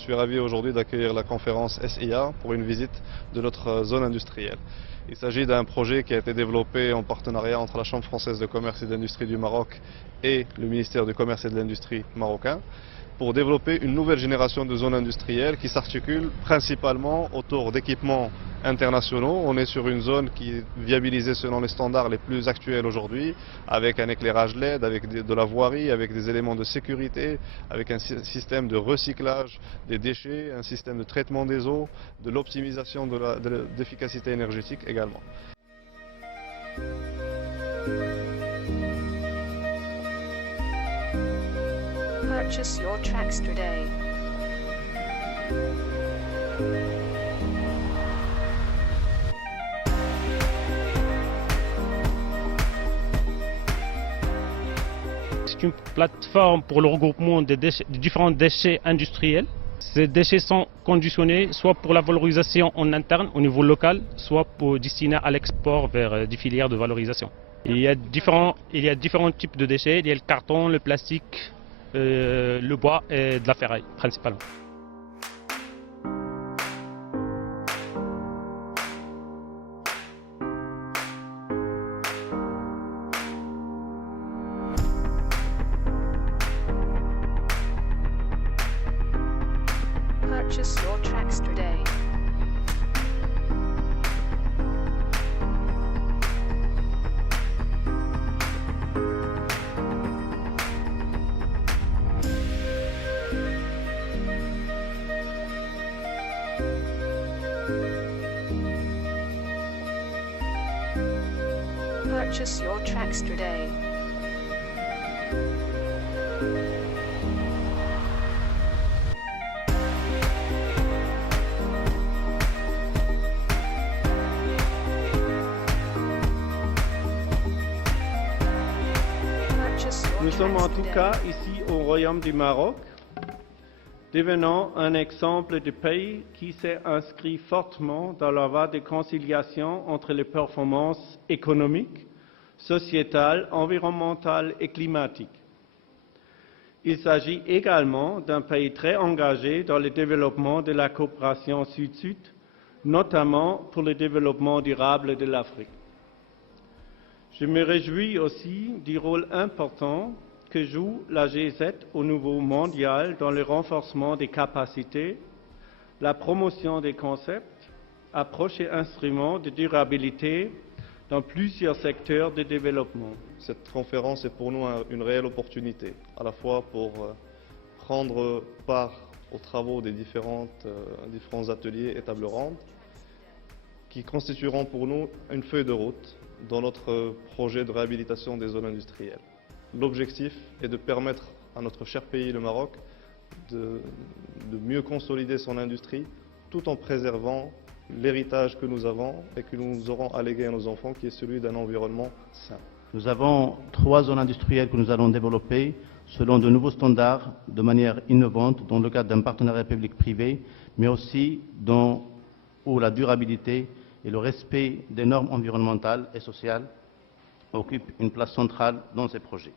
suis ravi aujourd'hui d'accueillir la conférence SIA pour une visite de notre zone industrielle. Il s'agit d'un projet qui a été développé en partenariat entre la Chambre française de commerce et d'industrie du Maroc et le ministère du commerce et de l'industrie marocain pour développer une nouvelle génération de zones industrielles qui s'articulent principalement autour d'équipements internationaux. On est sur une zone qui est viabilisée selon les standards les plus actuels aujourd'hui, avec un éclairage LED, avec de la voirie, avec des éléments de sécurité, avec un système de recyclage des déchets, un système de traitement des eaux, de l'optimisation d'efficacité énergétique également. Purchase your tracks today. C'est une plateforme pour le regroupement des différents déchets industriels. Ces déchets sont conditionnés soit pour la valorisation en interne au niveau local, soit pour destiner à l'export vers des filières de valorisation. Il y a différents types de déchets. Il y a le carton, le plastique, le bois et de la ferraille principalement. Purchase your tracks today. Purchase your tracks today. Nous sommes en tout cas ici au Royaume du Maroc, devenant un exemple de pays qui s'est inscrit fortement dans la voie de conciliation entre les performances économiques, sociétales, environnementales et climatiques. Il s'agit également d'un pays très engagé dans le développement de la coopération sud-sud, notamment pour le développement durable de l'Afrique. Je me réjouis aussi du rôle important que joue la G7 au niveau mondial dans le renforcement des capacités, la promotion des concepts, approches et instruments de durabilité dans plusieurs secteurs de développement. Cette conférence est pour nous une réelle opportunité, à la fois pour prendre part aux travaux des différents ateliers et tables rondes, qui constitueront pour nous une feuille de route dans notre projet de réhabilitation des zones industrielles. L'objectif est de permettre à notre cher pays, le Maroc, de mieux consolider son industrie tout en préservant l'héritage que nous avons et que nous aurons à léguer à nos enfants, qui est celui d'un environnement sain. Nous avons 3 zones industrielles que nous allons développer selon de nouveaux standards, de manière innovante, dans le cadre d'un partenariat public-privé, mais aussi où la durabilité et le respect des normes environnementales et sociales occupent une place centrale dans ces projets.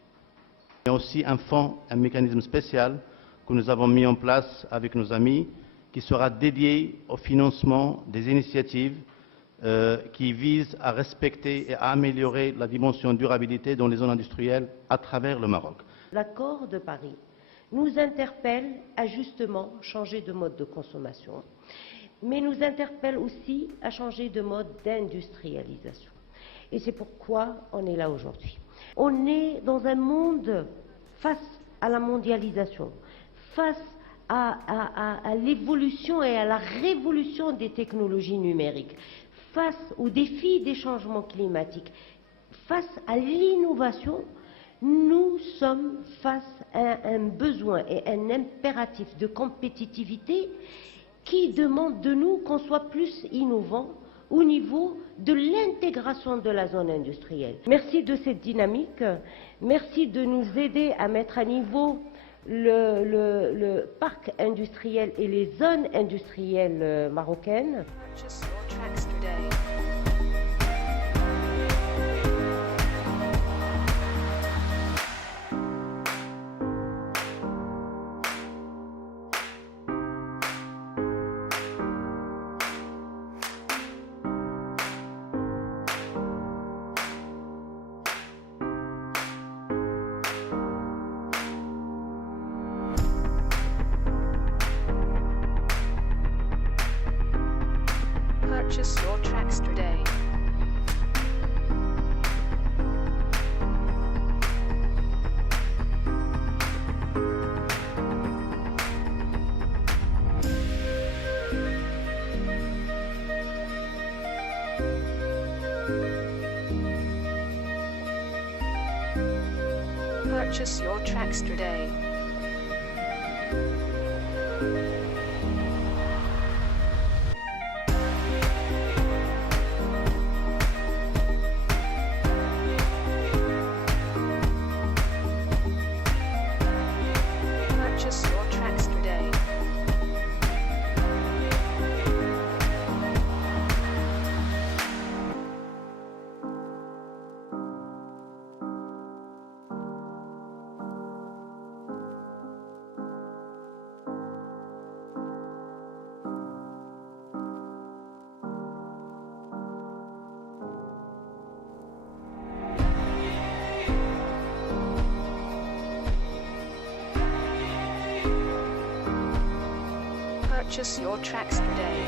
Il y a aussi un mécanisme spécial que nous avons mis en place avec nos amis, qui sera dédié au financement des initiatives qui visent à respecter et à améliorer la dimension durabilité dans les zones industrielles à travers le Maroc. L'accord de Paris nous interpelle à justement changer de mode de consommation, mais nous interpelle aussi à changer de mode d'industrialisation. Et c'est pourquoi on est là aujourd'hui. On est dans un monde face à la mondialisation, face à l'évolution et à la révolution des technologies numériques, face aux défis des changements climatiques, face à l'innovation. Nous sommes face à un besoin et un impératif de compétitivité qui demande de nous qu'on soit plus innovants au niveau de l'intégration de la zone industrielle. Merci de cette dynamique, merci de nous aider à mettre à niveau le parc industriel et les zones industrielles marocaines. Purchase your tracks today. Purchase your tracks today. Purchase your tracks today. Purchase your tracks today.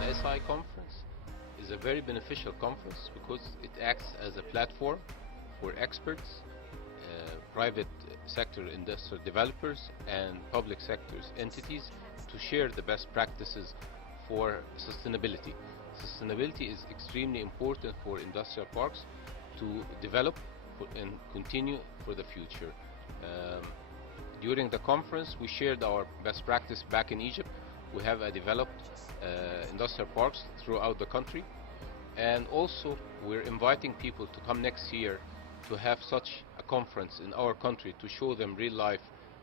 The SI conference is a very beneficial conference because it acts as a platform for experts, private sector industrial developers and public sector entities to share the best practices for sustainability. Sustainability is extremely important for industrial parks to develop and continue for the future. During the conference we shared our best practice back in Egypt. We have developed industrial parks throughout the country, and also we're inviting people to come next year to have such a conference in our country to show them real life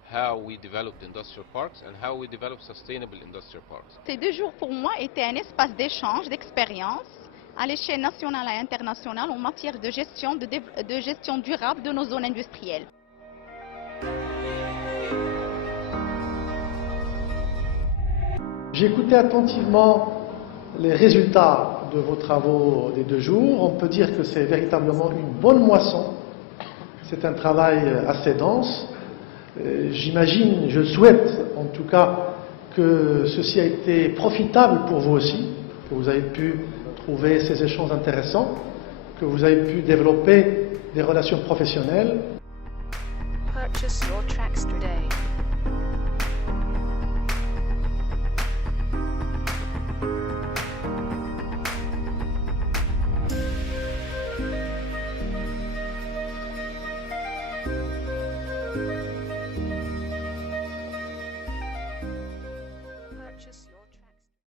how we developed industrial parks and how we develop sustainable industrial parks. Ces 2 jours pour moi étaient un espace d'échange, d'expérience à l'échelle nationale et internationale en matière de gestion durable de nos zones industrielles. J'ai écouté attentivement les résultats de vos travaux des 2 jours. On peut dire que c'est véritablement une bonne moisson. C'est un travail assez dense. J'imagine, je souhaite en tout cas que ceci a été profitable pour vous aussi, que vous avez pu trouver ces échanges intéressants, que vous avez pu développer des relations professionnelles. Purchase your tracks today.